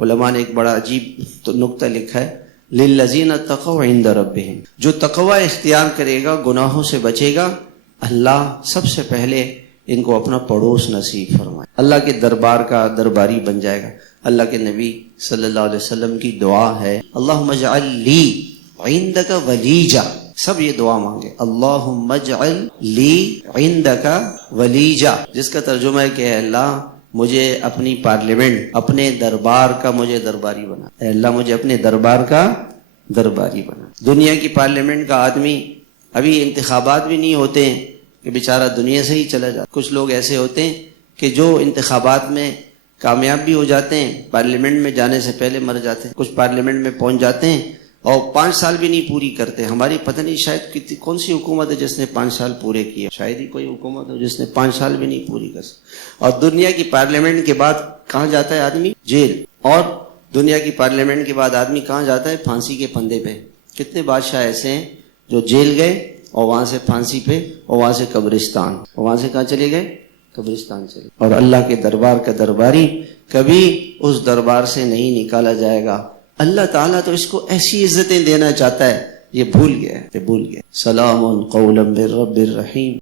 علماء نے ایک بڑا عجیب نقطہ لکھا ہے، للذین اتقوا عند ربہم، جو تقوی اختیار کرے گا، گناہوں سے بچے گا، اللہ سب سے پہلے ان کو اپنا پڑوس نصیب فرمائے، اللہ کے دربار کا درباری بن جائے گا۔ اللہ کے نبی صلی اللہ علیہ وسلم کی دعا ہے، اللہم اجعل لی عندک ولیجا، سب یہ دعا مانگے، اللہم اجعل لی عندک ولیجا، جس کا ترجمہ ہے کہ اے اللہ مجھے اپنی پارلیمنٹ، اپنے دربار کا مجھے درباری بنا، اے اللہ مجھے اپنے دربار کا درباری بنا۔ دنیا کی پارلیمنٹ کا آدمی، ابھی انتخابات بھی نہیں ہوتے ہیں کہ بیچارہ دنیا سے ہی چلا جاتا۔ کچھ لوگ ایسے ہوتے ہیں کہ جو انتخابات میں کامیاب بھی ہو جاتے ہیں، پارلیمنٹ میں جانے سے پہلے مر جاتے ہیں، کچھ پارلیمنٹ میں پہنچ جاتے ہیں اور 5 سال بھی نہیں پوری کرتے۔ ہماری پتہ نہیں شاید کون سی حکومت ہے جس نے 5 سال پورے کیے، شاید ہی کوئی حکومت ہو جس نے 5 سال بھی نہیں پوری کر سکی۔ اور دنیا کی پارلیمنٹ کے بعد کہاں جاتا ہے آدمی؟ جیل۔ اور دنیا کی پارلیمنٹ کے بعد آدمی کہاں جاتا ہے؟ پھانسی کے پھندے پہ۔ کتنے بادشاہ ایسے ہیں جو جیل گئے اور وہاں سے پھانسی پہ، اور وہاں سے قبرستان، اور وہاں سے کہاں چلے گئے؟ قبرستان چلے۔ اور اللہ کے دربار کا درباری کبھی اس دربار سے نہیں نکالا جائے گا۔ اللہ تعالیٰ تو اس کو ایسی عزتیں دینا چاہتا ہے، یہ بھول گیا ہے، سلام قولا من رب الرحیم۔